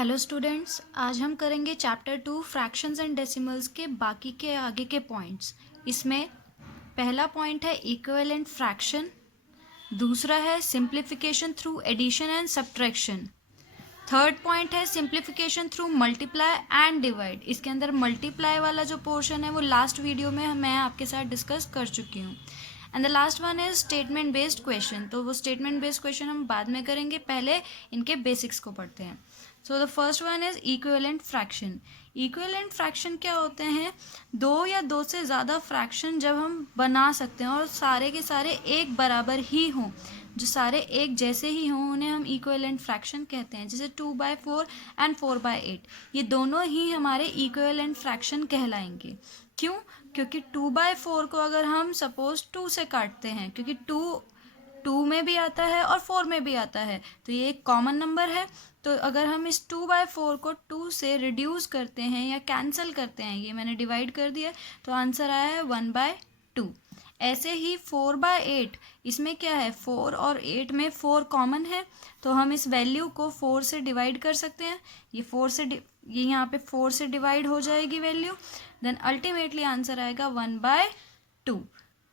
Hello students, आज हम करेंगे चैप्टर 2 फ्रैक्शंस एंड डेसिमल्स के बाकी के आगे के पॉइंट्स। इसमें पहला पॉइंट है इक्विवेलेंट फ्रैक्शन, दूसरा है simplification through addition and subtraction, third point है simplification through multiply and divide. इसके अंदर मल्टीप्लाई वाला जो पोर्शन है वो लास्ट वीडियो में मैं आपके साथ डिस्कस कर चुकी हूँ। And the last one is statement based question. तो वो स्टेटमेंट बेस्ड क्वेश्चन हम बाद में करेंगे, पहले इनके बेसिक्स को पढ़ते हैं। So the first one is equivalent fraction. Equivalent fraction क्या होते हैं? दो या दो से ज़्यादा फ्रैक्शन जब हम बना सकते हैं और सारे के सारे एक बराबर ही हों, जो सारे एक जैसे ही हों, उन्हें हम इक्विवेलेंट फ्रैक्शन कहते हैं। जैसे 2/4 एंड 4/8, ये दोनों ही हमारे इक्विवेलेंट फ्रैक्शन कहलाएंगे। क्यों? क्योंकि 2/4 को अगर हम सपोज 2 से काटते हैं, क्योंकि 2 में भी आता है और 4 में भी आता है, तो ये एक कॉमन नंबर है। तो अगर हम इस 2/4 को 2 से रिड्यूस करते हैं या कैंसिल करते हैं, ये मैंने डिवाइड कर दिया, तो आंसर आया है 1/2। ऐसे ही 4/8, इसमें क्या है, 4 और 8 में 4 कॉमन है, तो हम इस वैल्यू को 4 से डिवाइड कर सकते हैं। ये यहाँ पे 4 से डिवाइड हो जाएगी वैल्यू, देन अल्टीमेटली आंसर आएगा 1/2।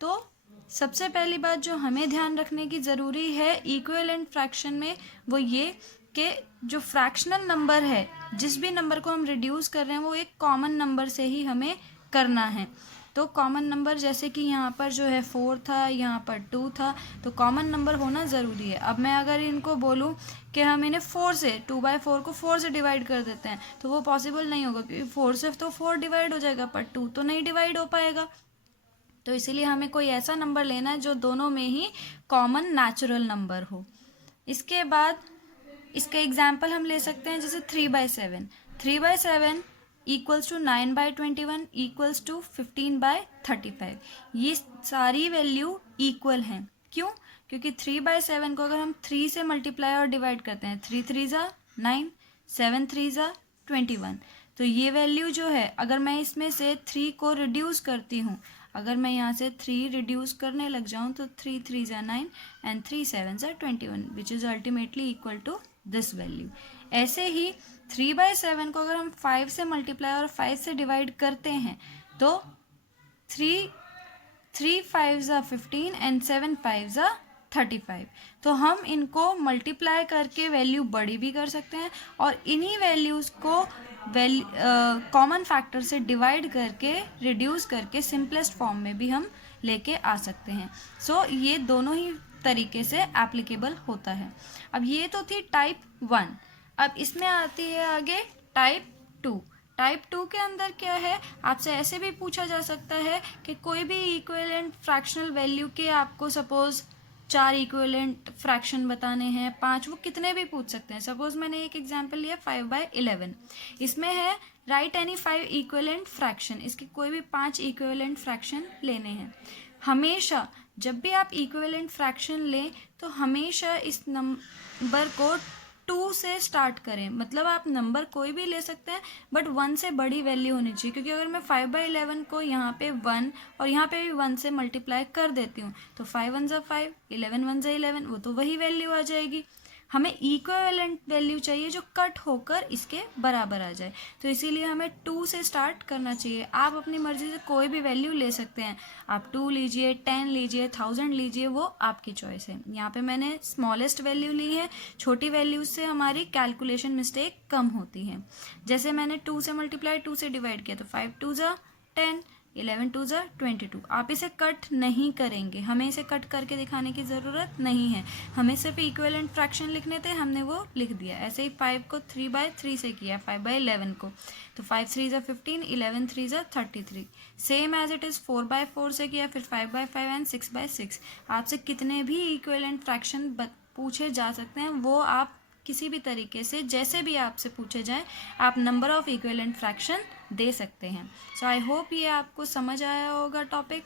तो सबसे पहली बात जो हमें ध्यान रखने की ज़रूरी है इक्विवेलेंट फ्रैक्शन में, वो ये कि जो फ्रैक्शनल नंबर है, जिस भी नंबर को हम रिड्यूस कर रहे हैं, वो एक कॉमन नंबर से ही हमें करना है। तो कॉमन नंबर जैसे कि यहाँ पर जो है 4 था, यहाँ पर 2 था, तो कॉमन नंबर होना ज़रूरी है। अब मैं अगर इनको बोलूँ कि हम इन्हें 4 से 2/4 को 4 से डिवाइड कर देते हैं, तो वो पॉसिबल नहीं होगा, क्योंकि 4 से तो 4 डिवाइड हो जाएगा, पर 2 तो नहीं डिवाइड हो पाएगा। तो इसीलिए हमें कोई ऐसा नंबर लेना है जो दोनों में ही कॉमन नेचुरल नंबर हो। इसके बाद इसका एग्जाम्पल हम ले सकते हैं, जैसे 3/7। 3/7 इक्वल्स टू 9/21 इक्वल्स टू 15/35। ये सारी वैल्यू इक्वल हैं। क्यों? क्योंकि 3/7 को अगर हम 3 से मल्टीप्लाई और डिवाइड करते हैं, 3 3 ज़ा 9, 7 3 ज़ा 21, तो ये वैल्यू जो है, अगर मैं इसमें से 3 को रिड्यूस करती हूँ, अगर मैं यहाँ से 3 रिड्यूस करने लग जाऊँ, तो 3 3 ज़ा 9 एंड 3 7 ज़ा 21, which is ultimately equal to this value. ऐसे ही 3/7 को अगर हम 5 से मल्टीप्लाई और 5 से डिवाइड करते हैं, तो 3 5 ज़ा 15 एंड 7 5 ज़ा 35। तो हम इनको मल्टीप्लाई करके वैल्यू बड़ी भी कर सकते हैं, और इन्हीं वैल्यूज़ को कॉमन फैक्टर से डिवाइड करके रिड्यूस करके सिंपलेस्ट फॉर्म में भी हम लेके आ सकते हैं। सो ये दोनों ही तरीके से एप्लीकेबल होता है। अब ये तो थी टाइप 1। अब इसमें आती है आगे टाइप 2। टाइप 2 के अंदर क्या है, आपसे ऐसे भी पूछा जा सकता है कि कोई भी इक्विवेलेंट फ्रैक्शनल वैल्यू के आपको सपोज 4 इक्विवेलेंट फ्रैक्शन बताने हैं, 5, वो कितने भी पूछ सकते हैं। सपोज मैंने एक एग्जांपल लिया 5/11। इसमें है राइट एनी 5 इक्विवेलेंट फ्रैक्शन। इसके कोई भी 5 इक्विवेलेंट फ्रैक्शन लेने हैं। हमेशा जब भी आप इक्विवेलेंट फ्रैक्शन लें, तो हमेशा इस नंबर को 2 से स्टार्ट करें। मतलब आप नंबर कोई भी ले सकते हैं, बट 1 से बड़ी वैल्यू होनी चाहिए। क्योंकि अगर मैं 5/11 को यहाँ पे 1 और यहाँ पे भी 1 से मल्टीप्लाई कर देती हूँ, तो 5 1 ज़ा 5, 11 1 ज़ा 11, वो तो वही वैल्यू आ जाएगी। हमें इक्विवेलेंट वैल्यू चाहिए जो कट होकर इसके बराबर आ जाए, तो इसीलिए हमें 2 से स्टार्ट करना चाहिए। आप अपनी मर्जी से कोई भी वैल्यू ले सकते हैं, आप 2 लीजिए, 10 लीजिए, 1000 लीजिए, वो आपकी चॉइस है। यहाँ पे मैंने स्मॉलेस्ट वैल्यू ली है। छोटी वैल्यूज से हमारी कैलकुलेशन मिस्टेक कम होती है। जैसे मैंने 2 से मल्टीप्लाई 2 से डिवाइड किया, तो 5 2 ज़ा 10, 11 2 ज़ा 22। आप इसे कट नहीं करेंगे, हमें इसे कट करके दिखाने की ज़रूरत नहीं है। हमें सिर्फ इक्विवेलेंट फ्रैक्शन लिखने थे, हमने वो लिख दिया। ऐसे ही 5 को 3/3 से किया, 5/11 को, तो 5 3 ज़ा 15, 11 3 ज़ा 33। सेम एज इट इज़ 4/4 से किया, फिर 5/5 एंड 6/6। आपसे कितने भी इक्विवेलेंट फ्रैक्शन पूछे जा सकते हैं, वो आप किसी भी तरीके से, जैसे भी आपसे पूछे जाए, आप नंबर ऑफ इक्विवेलेंट फ्रैक्शन दे सकते हैं। सो आई होप ये आपको समझ आया होगा टॉपिक।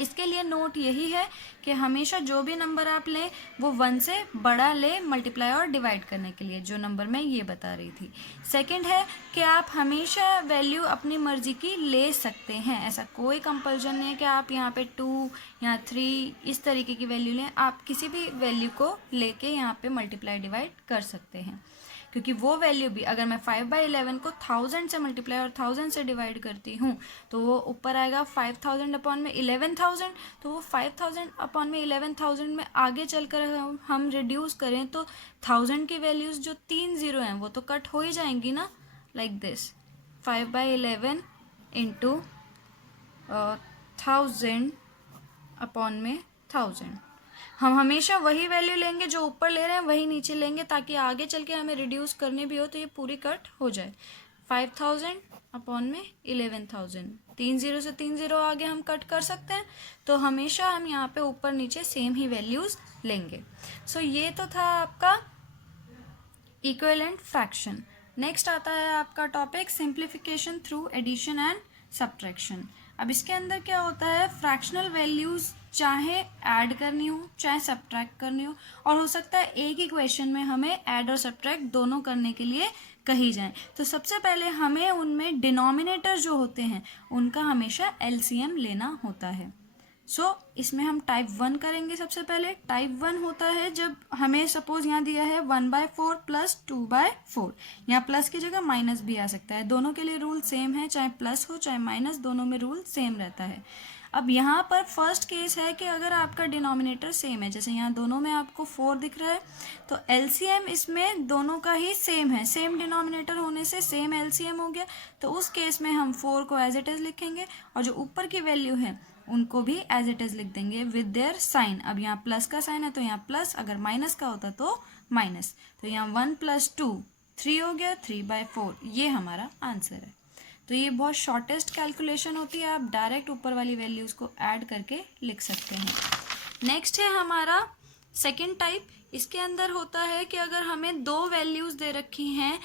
इसके लिए नोट यही है कि हमेशा जो भी नंबर आप लें, वो 1 से बड़ा लें मल्टीप्लाई और डिवाइड करने के लिए, जो नंबर मैं ये बता रही थी। सेकंड है कि आप हमेशा वैल्यू अपनी मर्जी की ले सकते हैं। ऐसा कोई कंपल्जन नहीं है कि आप यहाँ पे 2 या 3 इस तरीके की वैल्यू लें। आप किसी भी वैल्यू को लेके यहाँ पे मल्टीप्लाई डिवाइड कर सकते हैं। क्योंकि वो वैल्यू भी अगर मैं 5/11 को 1000 से मल्टीप्लाई और 1000 से डिवाइड करती हूँ तो वो ऊपर आएगा 5000 अपॉन में 11000, तो वो 5000 अपॉन में 11000 में आगे चलकर हम रिड्यूस करें तो 1000 की वैल्यूज़ जो 3 0 हैं वो तो कट हो ही जाएंगी ना, लाइक दिस 5/11 इंटू 1000 अपॉन में 1000। हम हमेशा वही वैल्यू लेंगे जो ऊपर ले रहे हैं वही नीचे लेंगे ताकि आगे चल के हमें रिड्यूस करनी भी हो तो ये पूरी कट हो जाए। 5000 अपॉन में 11000, 3 0 से 3 0 आगे हम कट कर सकते हैं, तो हमेशा हम यहाँ पे ऊपर नीचे सेम ही वैल्यूज़ लेंगे। सो ये तो था आपका इक्विवेलेंट फ्रैक्शन। नेक्स्ट आता है आपका topic simplification through addition and subtraction. अब इसके अंदर क्या होता है, फ्रैक्शनल वैल्यूज़ चाहे ऐड करनी हो चाहे सब्ट्रैक्ट करनी हो, और हो सकता है एक ही क्वेश्चन में हमें ऐड और सब्ट्रैक्ट दोनों करने के लिए कही जाए। तो सबसे पहले हमें उनमें डिनोमिनेटर जो होते हैं उनका हमेशा एलसीएम लेना होता है। इसमें हम टाइप 1 करेंगे। सबसे पहले टाइप 1 होता है जब हमें सपोज यहाँ दिया है 1/4 प्लस 2/4, यहाँ प्लस की जगह माइनस भी आ सकता है, दोनों के लिए रूल सेम है, चाहे प्लस हो चाहे माइनस दोनों में रूल सेम रहता है। अब यहाँ पर फर्स्ट केस है कि अगर आपका डिनोमिनेटर सेम है, जैसे यहाँ दोनों में आपको 4 दिख रहा है, तो एलसीएम इसमें दोनों का ही सेम है, सेम डिनोमिनेटर होने से सेम एलसीएम हो गया, तो उस केस में हम 4 को एज इट इज़ लिखेंगे और जो ऊपर की वैल्यू है उनको भी एज इट इज़ लिख देंगे विद देयर साइन। अब यहाँ प्लस का साइन है तो यहाँ प्लस, अगर माइनस का होता तो माइनस, तो यहाँ 1 + 2 3 हो गया, 3/4 ये हमारा आंसर है। तो ये बहुत शॉर्टेस्ट कैलकुलेशन होती है, आप डायरेक्ट ऊपर वाली वैल्यूज़ को ऐड करके लिख सकते हैं। नेक्स्ट है हमारा सेकेंड टाइप। इसके अंदर होता है कि अगर हमें दो वैल्यूज़ दे रखी हैं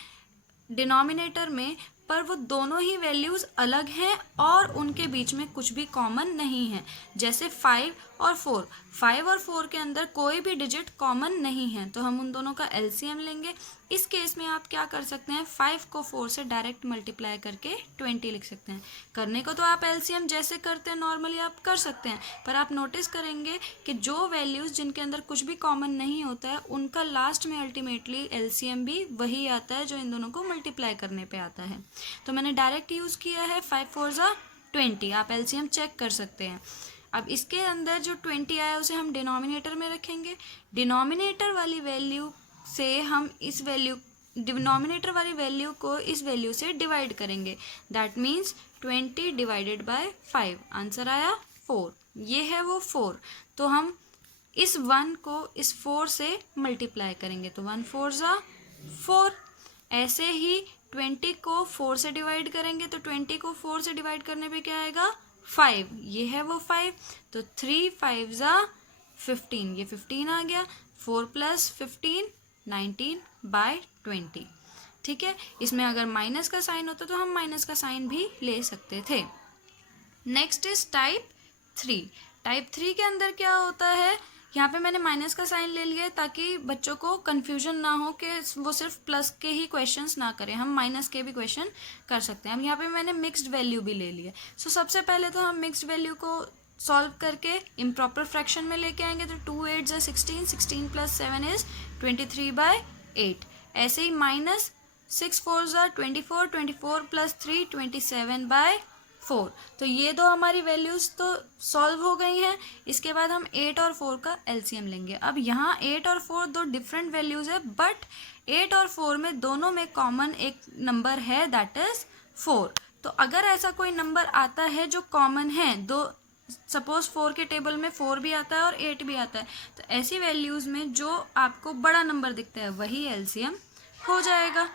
डिनोमिनेटर में, पर वो दोनों ही वैल्यूज़ अलग हैं और उनके बीच में कुछ भी कॉमन नहीं है, जैसे 5 और 4। 5 और 4 के अंदर कोई भी डिजिट कॉमन नहीं है, तो हम उन दोनों का एलसीएम लेंगे। इस केस में आप क्या कर सकते हैं, 5 को 4 से डायरेक्ट मल्टीप्लाई करके 20 लिख सकते हैं। करने को तो आप एलसीएम जैसे करते हैं नॉर्मली आप कर सकते हैं, पर आप नोटिस करेंगे कि जो वैल्यूज़ जिनके अंदर कुछ भी कॉमन नहीं होता है उनका लास्ट में अल्टीमेटली एलसीएम भी वही आता है जो इन दोनों को मल्टीप्लाई करने पे आता है। तो मैंने डायरेक्ट यूज़ किया है 5 4 ज़ा 20, आप एलसीएम चेक कर सकते हैं। अब इसके अंदर जो 20 आया उसे हम डिनोमिनेटर में रखेंगे। डिनोमिनेटर वाली वैल्यू से हम इस वैल्यू डिनोमिनेटर वाली वैल्यू को इस वैल्यू से डिवाइड करेंगे, that means 20 divided by 5, answer आया 4। ये है वो 4, तो हम इस 1 को इस 4 से मल्टीप्लाई करेंगे, तो 1 4 ज़ा 4। ऐसे ही 20 को 4 से डिवाइड करेंगे, तो 20 को 4 से डिवाइड करने पे क्या आएगा 5, ये है वो 5, तो 3 5 ज़ा 15, ये 15 आ गया। 4 + 15 19/20, ठीक है। इसमें अगर माइनस का साइन होता तो हम माइनस का साइन भी ले सकते थे। Next is type 3। टाइप 3 के अंदर क्या होता है, यहाँ पे मैंने माइनस का साइन ले लिया है ताकि बच्चों को कन्फ्यूजन ना हो कि वो सिर्फ प्लस के ही क्वेश्चंस ना करें, हम माइनस के भी क्वेश्चन कर सकते हैं। अब यहाँ पे मैंने मिक्स्ड वैल्यू भी ले लिया। सो सबसे पहले तो हम मिक्स्ड वैल्यू को सॉल्व करके इम्प्रॉपर फ्रैक्शन में लेके आएंगे, तो 2 8 ज़ा 16, 16 + 7 इज़ 23/8। ऐसे ही माइनस 6 4 ज़ा 24, 24 + 3 27/4। तो ये दो हमारी वैल्यूज़ तो सॉल्व हो गई हैं। इसके बाद हम 8 और 4 का एलसीएम लेंगे। अब यहाँ 8 और 4 दो डिफरेंट वैल्यूज़ है, बट 8 और 4 में दोनों में कॉमन एक नंबर है, दैट इज़ 4। तो अगर ऐसा कोई नंबर आता है जो कॉमन है, दो सपोज 4 के टेबल में 4 भी आता है और 8 भी आता है, तो ऐसी वैल्यूज़ में जो आपको बड़ा नंबर दिखता है वही एलसीएम हो जाएगा।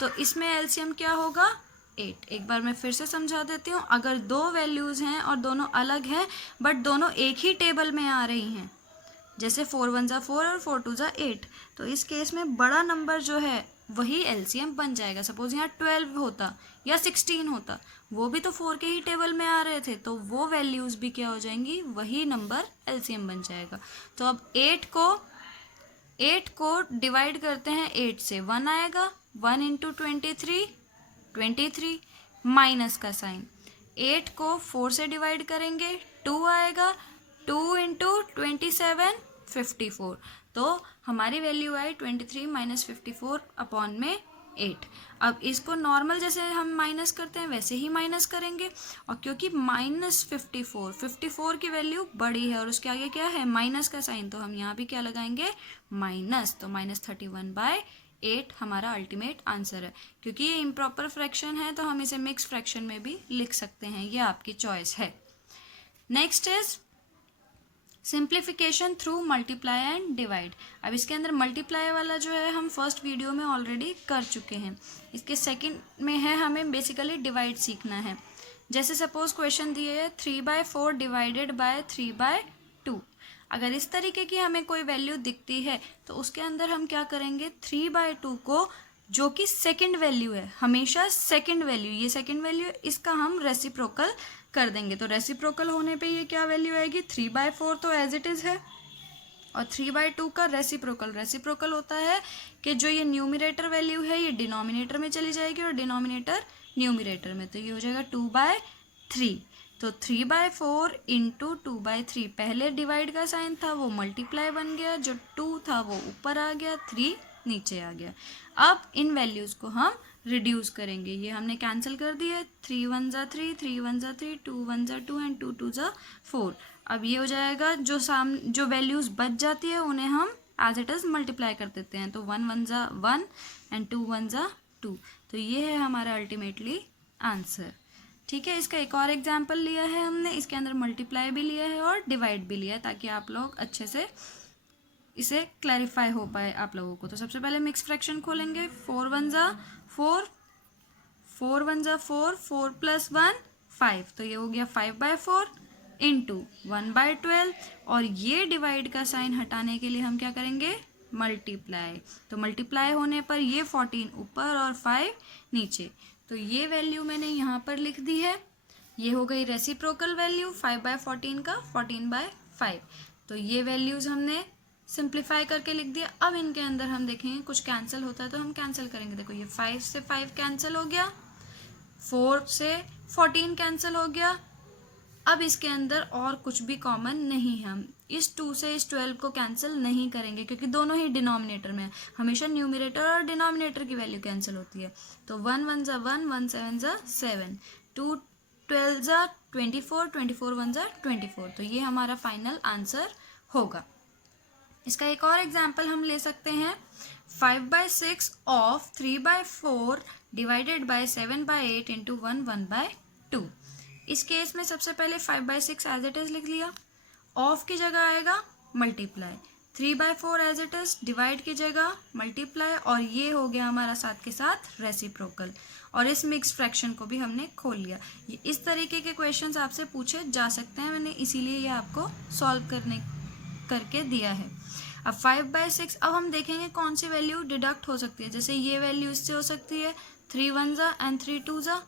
तो इसमें एलसीएम क्या होगा 8। एक बार मैं फिर से समझा देती हूँ, अगर दो वैल्यूज़ हैं और दोनों अलग हैं बट दोनों एक ही टेबल में आ रही हैं, जैसे 4 1 ज़ा 4 और 4 2 ज़ा 8, तो इस केस में बड़ा नंबर जो है वही एलसीएम बन जाएगा। सपोज यहाँ 12 होता या 16 होता, वो भी तो 4 के ही टेबल में आ रहे थे, तो वो वैल्यूज़ भी क्या हो जाएंगी, वही नंबर एलसीएम बन जाएगा। तो अब 8 को डिवाइड करते हैं 8 से, 1 आएगा, 1 × 23 23, माइनस का साइन। 8 को 4 से डिवाइड करेंगे, 2 आएगा, 2 × 27 54। तो हमारी वैल्यू आई 23 माइनस 54 अपॉन में 8। अब इसको नॉर्मल जैसे हम माइनस करते हैं वैसे ही माइनस करेंगे, और क्योंकि माइनस 54 की वैल्यू बड़ी है और उसके आगे क्या है माइनस का साइन, तो हम यहाँ भी क्या लगाएंगे माइनस, तो माइनस 31/8 हमारा अल्टीमेट आंसर है। क्योंकि ये इम्प्रॉपर फ्रैक्शन है तो हम इसे मिक्स फ्रैक्शन में भी लिख सकते हैं, ये आपकी चॉइस है। Next is simplification through multiply and divide. अब इसके अंदर मल्टीप्लाई वाला जो है हम फर्स्ट वीडियो में ऑलरेडी कर चुके हैं। इसके सेकंड में है हमें बेसिकली डिवाइड सीखना है। जैसे सपोज क्वेश्चन दिए है 3/4 डिवाइडेड बाय 3/2। अगर इस तरीके की हमें कोई वैल्यू दिखती है तो उसके अंदर हम क्या करेंगे 3/2 को, जो कि सेकंड वैल्यू है, हमेशा सेकंड वैल्यू, ये सेकंड वैल्यू, इसका हम रेसिप्रोकल कर देंगे। तो रेसिप्रोकल होने पे ये क्या वैल्यू आएगी 3/4 तो एज इट इज़ है, और 3/2 का रेसिप्रोकल होता है कि जो ये न्यूमरेटर वैल्यू है ये डिनोमिनेटर में चली जाएगी और डिनोमिनेटर न्यूमरेटर में, तो ये हो जाएगा 2/3। तो 3/4 इंटू 2/3, पहले डिवाइड का साइन था वो मल्टीप्लाई बन गया, जो 2 था वो ऊपर आ गया, 3 नीचे आ गया। अब इन वैल्यूज़ को हम रिड्यूस करेंगे, ये हमने कैंसिल कर दिया, 3 1 ज़ा 3, 3 1 ज़ा 3, 2 1 ज़ा 2 एंड 2 2 ज़ा 4। अब ये हो जाएगा, जो वैल्यूज़ बच जाती है उन्हें हम एज इट इज़ मल्टीप्लाई कर देते हैं, तो 1 1 ज़ा 1 एंड 2 1 ज़ा 2। तो ये है हमारा अल्टीमेटली आंसर। ठीक है, इसका एक और एग्जाम्पल लिया है हमने, इसके अंदर मल्टीप्लाई भी लिया है और डिवाइड भी लिया है ताकि आप लोग अच्छे से इसे क्लैरिफाई हो पाए आप लोगों को। तो सबसे पहले मिक्स फ्रैक्शन खोलेंगे, 4 1 ज़ा 4, 4 1 ज़ा 4, 4 + 1 5, तो ये हो गया 5/4 इंटू 1/12, और ये डिवाइड का साइन हटाने के लिए हम क्या करेंगे मल्टीप्लाई। तो मल्टीप्लाई होने पर ये 14 ऊपर और 5 नीचे, तो ये वैल्यू मैंने यहाँ पर लिख दी है। ये हो गई रेसिप्रोकल वैल्यू 5/14 का 14/5। तो ये वैल्यूज़ हमने सिंप्लीफाई करके लिख दिया। अब इनके अंदर हम देखेंगे कुछ कैंसिल होता है तो हम कैंसिल करेंगे। देखो ये 5 से 5 कैंसिल हो गया, 4 से 14 कैंसिल हो गया। अब इसके अंदर और कुछ भी कॉमन नहीं है, हम इस 2 से इस 12 को कैंसिल नहीं करेंगे क्योंकि दोनों ही डिनोमिनेटर में है। हमेशा न्यूमरेटर और डिनोमिनेटर की वैल्यू कैंसिल होती है। तो 1 1 ज़ा 1, 1 7 ज़ा 7, 2 12 ज़ा 24, 24 1 ज़ा 24। तो ये हमारा फाइनल आंसर होगा। इसका एक और एग्जाम्पल हम ले सकते हैं, 5/6 ऑफ 3/4 डिवाइडेड बाय 7/8 इंटू 1 1/2। इस केस में सबसे पहले 5/6 एज इट इज़ लिख लिया, ऑफ की जगह आएगा multiply, 3/4 as it is divide की जगह मल्टीप्लाई, और ये हो गया हमारा साथ के साथ रेसिप्रोकल। और इस मिक्स फ्रैक्शन को भी हमने खोल लिया। ये इस तरीके के क्वेश्चंस आपसे पूछे जा सकते हैं, मैंने इसीलिए ये आपको सॉल्व करके दिया है। अब 5/6, अब हम देखेंगे कौन सी वैल्यू डिडक्ट हो सकती है। जैसे ये वैल्यू इससे हो सकती है 3 1 ज़ा एंड 3 2 ज़ा,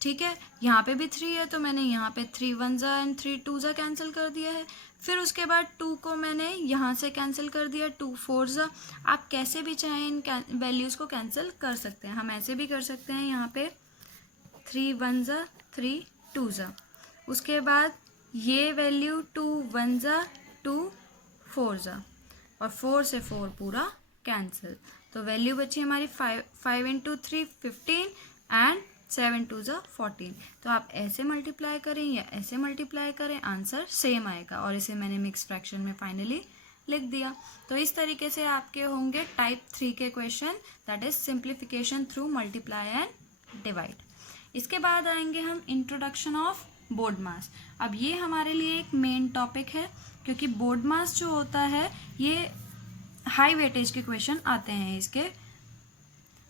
ठीक है, यहाँ पे भी 3 है तो मैंने यहाँ पे 3 1 ज़ा एंड 3 2 ज़ा कैंसिल कर दिया है। फिर उसके बाद 2 को मैंने यहाँ से कैंसिल कर दिया, 2 4 ज़ा। आप कैसे भी चाहें इन वैल्यूज़ को कैंसिल कर सकते हैं। हम ऐसे भी कर सकते हैं, यहाँ पे 3 1 ज़ा 3 2 ज़ा, उसके बाद ये वैल्यू 2 1 ज़ा 2 4 ज़ा, और 4 से 4 पूरा कैंसिल। तो वैल्यू बची हमारी 5 इंटू 3 15 एंड 7 2 ज़ा 14। तो आप ऐसे मल्टीप्लाई करें या ऐसे मल्टीप्लाई करें, आंसर सेम आएगा। और इसे मैंने मिक्स फ्रैक्शन में फाइनली लिख दिया। तो इस तरीके से आपके होंगे टाइप 3 के question, that is simplification through multiply and divide. इसके बाद आएंगे हम इंट्रोडक्शन ऑफ बोर्ड मास। अब ये हमारे लिए एक मेन टॉपिक है क्योंकि बोर्ड मास जो होता है ये हाई वेटेज के क्वेश्चन आते हैं इसके।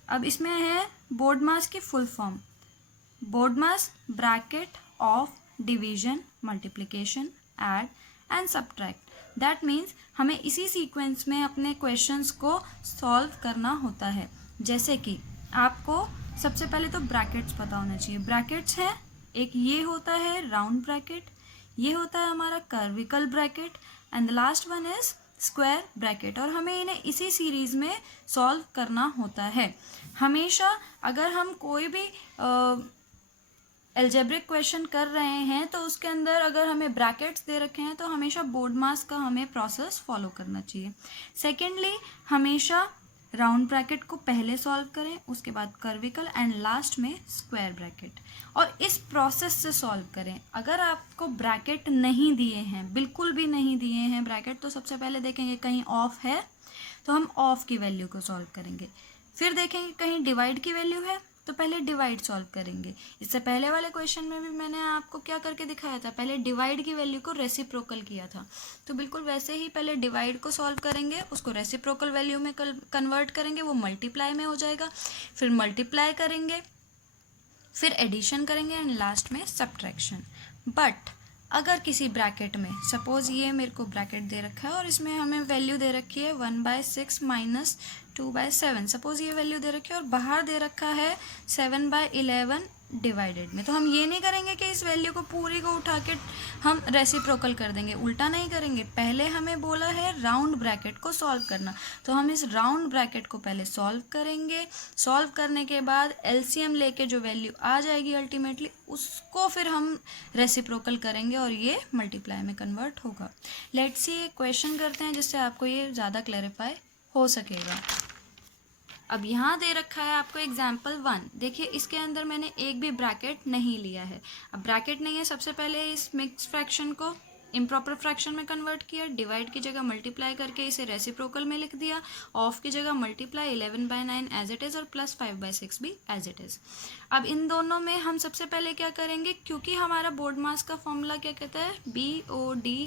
अब इसमें है बोर्ड मास की full form, board mass bracket of division multiplication add and subtract. That means हमें इसी सीक्वेंस में अपने क्वेश्चंस को सॉल्व करना होता है। जैसे कि आपको सबसे पहले तो ब्रैकेट्स पता होना चाहिए। ब्रैकेट्स हैं, एक ये होता है राउंड ब्रैकेट, ये होता है हमारा कर्विकल bracket, and the last one is square bracket. और हमें इन्हें इसी सीरीज में सॉल्व करना होता है। हमेशा अगर हम कोई भी एल्जेब्रिक क्वेश्चन कर रहे हैं तो उसके अंदर अगर हमें ब्रैकेट्स दे रखे हैं तो हमेशा बोर्ड मास का हमें प्रोसेस फॉलो करना चाहिए। सेकेंडली, हमेशा राउंड ब्रैकेट को पहले सॉल्व करें, उसके बाद कर्विकल एंड लास्ट में स्क्वायर ब्रैकेट, और इस प्रोसेस से सॉल्व करें। अगर आपको ब्रैकेट नहीं दिए हैं, बिल्कुल भी नहीं दिए हैं ब्रैकेट, तो सबसे पहले देखेंगे कहीं ऑफ है तो हम ऑफ की वैल्यू को सॉल्व करेंगे। फिर देखेंगे कहीं डिवाइड की वैल्यू है तो पहले डिवाइड सॉल्व करेंगे। इससे पहले वाले क्वेश्चन में भी मैंने आपको क्या करके दिखाया था, पहले डिवाइड की वैल्यू को रेसिप्रोकल किया था। तो बिल्कुल वैसे ही पहले डिवाइड को सॉल्व करेंगे, उसको रेसिप्रोकल वैल्यू में कन्वर्ट करेंगे, वो मल्टीप्लाई में हो जाएगा। फिर मल्टीप्लाई करेंगे, फिर एडिशन करेंगे एंड लास्ट में सब्ट्रैक्शन। बट अगर किसी ब्रैकेट में, सपोज ये मेरे को ब्रैकेट दे रखा है और इसमें हमें वैल्यू दे रखी है 1/6 माइनस 2/7, सपोज ये वैल्यू दे रखी है और बाहर दे रखा है 7/11 डिवाइडेड में, तो हम ये नहीं करेंगे कि इस वैल्यू को पूरी को उठा के हम रेसिप्रोकल कर देंगे, उल्टा नहीं करेंगे। पहले हमें बोला है राउंड ब्रैकेट को सॉल्व करना, तो हम इस राउंड ब्रैकेट को पहले सॉल्व करेंगे। सॉल्व करने के बाद एलसीएम लेके जो वैल्यू आ जाएगी अल्टीमेटली, उसको फिर हम रेसिप्रोकल करेंगे और ये मल्टीप्लाई में कन्वर्ट होगा। लेट्स सी एक क्वेश्चन करते हैं जिससे आपको ये ज़्यादा क्लैरिफाई हो सकेगा। अब यहाँ दे रखा है आपको एग्जाम्पल 1। देखिए इसके अंदर मैंने एक भी ब्रैकेट नहीं लिया है। अब ब्रैकेट नहीं है, सबसे पहले इस मिक्स फ्रैक्शन को इम्प्रॉपर फ्रैक्शन में कन्वर्ट किया, डिवाइड की जगह मल्टीप्लाई करके इसे रेसिप्रोकल में लिख दिया, ऑफ की जगह मल्टीप्लाई 11/9 एज इट इज़ और प्लस 5/6 भी एज इट इज़। अब इन दोनों में हम सबसे पहले क्या करेंगे, क्योंकि हमारा बोर्ड मास का फॉर्मूला क्या कहता है, BODMAS,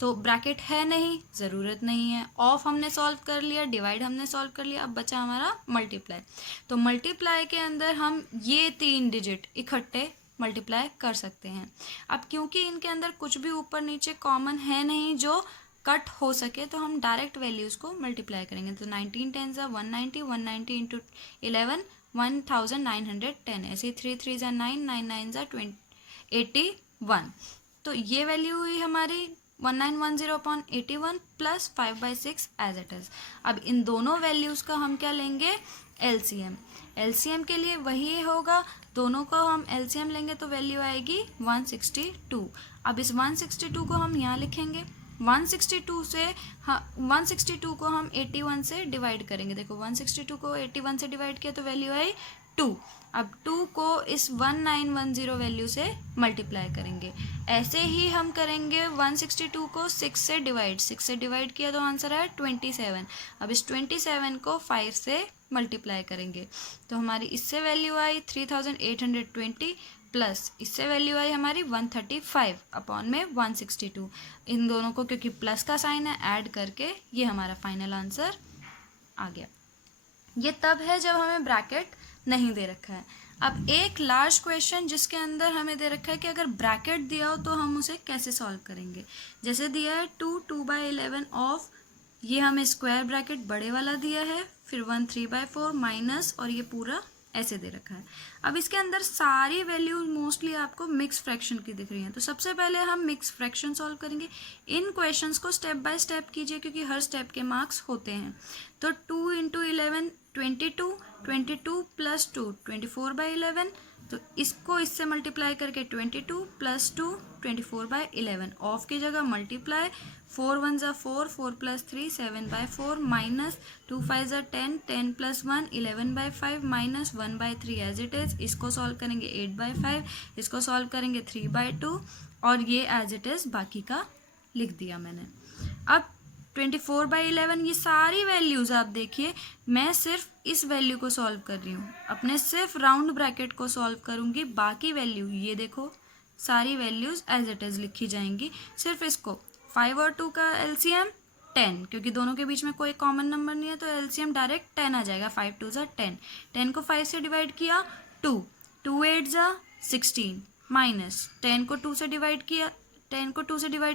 तो ब्रैकेट है नहीं, ज़रूरत नहीं है। ऑफ हमने सॉल्व कर लिया, डिवाइड हमने सॉल्व कर लिया, अब बचा हमारा मल्टीप्लाई। तो मल्टीप्लाई के अंदर हम ये 3 डिजिट इकट्ठे मल्टीप्लाई कर सकते हैं। अब क्योंकि इनके अंदर कुछ भी ऊपर नीचे कॉमन है नहीं जो कट हो सके, तो हम डायरेक्ट वैल्यूज़ को मल्टीप्लाई करेंगे। तो 19 10 190, 190 इंटू 11 1910, ऐसे 3 3 9, 9 9 81। तो ये वैल्यू हुई हमारी 1910/81 प्लस 5/6 एज इट इज़। अब इन दोनों वैल्यूज़ का हम क्या लेंगे, एलसीएम। एलसीएम के लिए वही होगा, दोनों को हम एलसीएम लेंगे तो वैल्यू आएगी 162। अब इस 162 को हम यहाँ लिखेंगे, 162 से 162 को हम 81 से डिवाइड करेंगे। देखो 162 को 81 से डिवाइड किया तो वैल्यू आई 2। अब 2 को इस 1910 वैल्यू से मल्टीप्लाई करेंगे। ऐसे ही हम करेंगे 162 को 6 से डिवाइड किया तो आंसर है 27। अब इस 27 को 5 से मल्टीप्लाई करेंगे तो हमारी इससे वैल्यू आई 3820 प्लस इससे वैल्यू आई हमारी 135 अपॉन में 162। इन दोनों को क्योंकि प्लस का साइन है ऐड करके ये हमारा फाइनल आंसर आ गया। ये तब है जब हमें ब्रैकेट नहीं दे रखा है। अब एक लार्ज क्वेश्चन जिसके अंदर हमें दे रखा है कि अगर ब्रैकेट दिया हो तो हम उसे कैसे सॉल्व करेंगे। जैसे दिया है 2/11 ऑफ, ये हमें स्क्वायर ब्रैकेट बड़े वाला दिया है, फिर 1 3/4 माइनस और ये पूरा ऐसे दे रखा है। अब इसके अंदर सारी वैल्यूज मोस्टली आपको मिक्स फ्रैक्शन की दिख रही हैं, तो सबसे पहले हम मिक्स फ्रैक्शन सॉल्व करेंगे। इन क्वेश्चंस को स्टेप बाय स्टेप कीजिए क्योंकि हर स्टेप के मार्क्स होते हैं। तो 2 × 11 22, 22 प्लस 2 24/11, तो इसको इससे मल्टीप्लाई करके 22 प्लस 2 24/11, ऑफ की जगह multiply 4 1 4, 4 + 3 7/4 minus 2 5 10, 10 + 1 11/5 minus 1/3 as it is. इसको सॉल्व करेंगे 8/5, इसको सॉल्व करेंगे 3/2 और ये एज इट इज़ बाकी का लिख दिया मैंने। अब 24/11 ये सारी वैल्यूज़ आप देखिए, मैं सिर्फ इस वैल्यू को सॉल्व कर रही हूँ, अपने सिर्फ राउंड ब्रैकेट को सॉल्व करूँगी, बाकी वैल्यू ये देखो सारी वैल्यूज़ एज इट इज़ लिखी जाएंगी। सिर्फ इसको 5 और 2 का एलसीएम 10, क्योंकि दोनों के बीच में कोई कॉमन नंबर नहीं है तो एलसीएम डायरेक्ट 10 आ जाएगा। 5 2 = 10, 10 को 5 से डिवाइड किया 2, 2 8 = 16 माइनस 10 को 2 से डिवाइड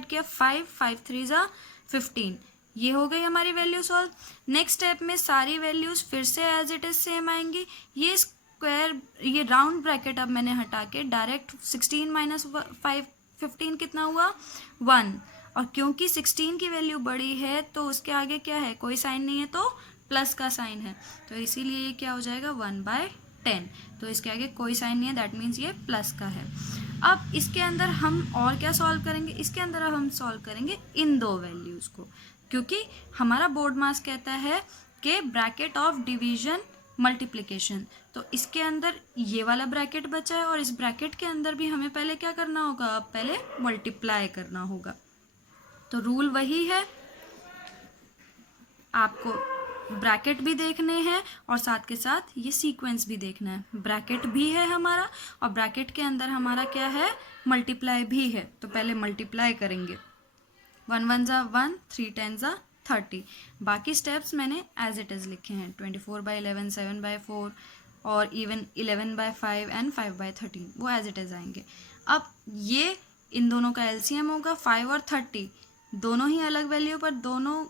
किया 5, 5 3 = 15। ये हो गई हमारी वैल्यू सॉल्व। नेक्स्ट स्टेप में सारी वैल्यूज़ फिर से एज इट इज़ सेम आएंगी। ये राउंड ब्रैकेट अब मैंने हटा के डायरेक्ट 16 माइनस 15 कितना हुआ 1, और क्योंकि 16 की वैल्यू बड़ी है तो उसके आगे क्या है, कोई साइन नहीं है तो प्लस का साइन है, तो इसीलिए ये क्या हो जाएगा 1/2। 10, तो इसके आगे कोई साइन नहीं है, दैट मीन्स ये प्लस का है। अब इसके अंदर हम और क्या सॉल्व करेंगे, इसके अंदर अब हम सॉल्व करेंगे इन दो वैल्यूज़ को, क्योंकि हमारा बोर्ड मास कहता है कि ब्रैकेट ऑफ डिवीजन मल्टीप्लिकेशन, तो इसके अंदर ये वाला ब्रैकेट बचा है और इस ब्रैकेट के अंदर भी हमें पहले क्या करना होगा, अब पहले मल्टीप्लाई करना होगा। तो रूल वही है, आपको ब्रैकेट भी देखने हैं और साथ के साथ ये सीक्वेंस भी देखना है। ब्रैकेट भी है हमारा और ब्रैकेट के अंदर हमारा क्या है, मल्टीप्लाई भी है, तो पहले मल्टीप्लाई करेंगे। 1 1 ज़ा 1, 3 10 ज़ा 30। बाकी स्टेप्स मैंने एज इट इज़ लिखे हैं, 24/11, 7/4 और इवन 11/5 एंड 5/13, वो एज इट इज़ आएंगे। अब ये इन दोनों का एलसीएम होगा 5 और 30, दोनों ही अलग वैल्यू पर दोनों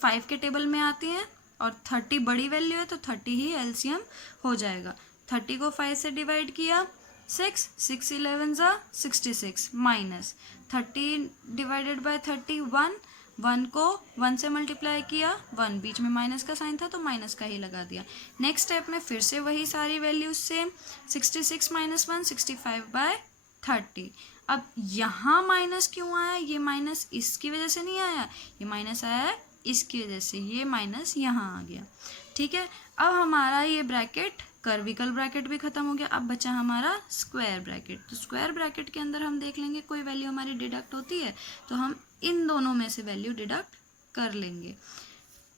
5 के टेबल में आती हैं और 30 बड़ी वैल्यू है तो 30 ही एलसीएम हो जाएगा। 30 को 5 से डिवाइड किया 6, 6 11 ज़ा 66 माइनस 30 डिवाइडेड बाय 30 1, 1 को 1 से मल्टीप्लाई किया 1, बीच में माइनस का साइन था तो माइनस का ही लगा दिया। नेक्स्ट स्टेप में फिर से वही सारी वैल्यूज सेम, 66 माइनस 1 65/30। अब यहाँ माइनस क्यों आया, ये माइनस इसकी वजह से नहीं आया, ये माइनस आया है इसकी वजह से, ये माइनस यहाँ आ गया। ठीक है, अब हमारा ये ब्रैकेट कर्विकल ब्रैकेट भी खत्म हो गया, अब बचा हमारा स्क्वायर ब्रैकेट। तो स्क्वायर ब्रैकेट के अंदर हम देख लेंगे कोई वैल्यू हमारी डिडक्ट होती है तो हम इन दोनों में से वैल्यू डिडक्ट कर लेंगे।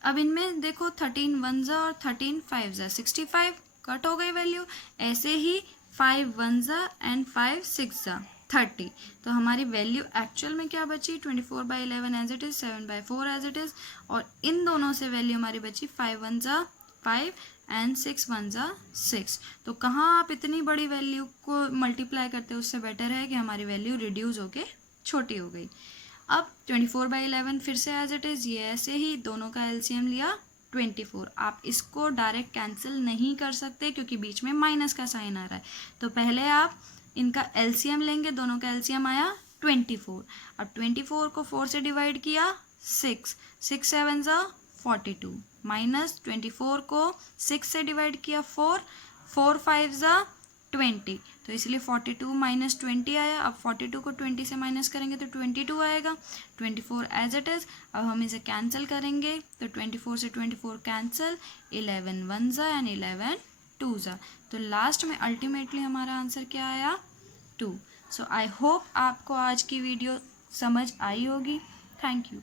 अब इनमें देखो 13 1 ज़ा और 13 5 ज़ा 65, कट हो गई वैल्यू। ऐसे ही 5 1 ज़ा एंड 5 6 ज़ा 30, तो हमारी वैल्यू एक्चुअल में क्या बची, 24/11 as it is, 7/4 as it is, और इन दोनों से वैल्यू हमारी बची 5 1 ज़ा 5 एंड 6 1 ज़ा 6। तो कहाँ आप इतनी बड़ी वैल्यू को मल्टीप्लाई करते हो, उससे बेटर है कि हमारी वैल्यू रिड्यूस होके छोटी हो गई। अब 24/11 फिर से एज इट इज़, ये ऐसे ही दोनों का एलसीएम लिया 24। आप इसको डायरेक्ट कैंसिल नहीं कर सकते क्योंकि बीच में माइनस का साइन आ रहा है, तो पहले आप इनका एलसीएम लेंगे, दोनों का एलसीएम आया 24। अब 24 को 4 से डिवाइड किया 6, 6 7 ज़ा 42 माइनस 24 को 6 से डिवाइड किया 4, 4 5 ज़ा 20, तो इसलिए 42 माइनस 20 आया। अब 42 को 20 से माइनस करेंगे तो 22 आएगा, 24 एज इट इज़। अब हम इसे कैंसिल करेंगे तो 24 से 24 कैंसिल, 11 1 ज़ा एंड 11 2 ज़ा, तो लास्ट में अल्टीमेटली हमारा आंसर क्या आया, 2। सो आई होप आपको आज की वीडियो समझ आई होगी। Thank you.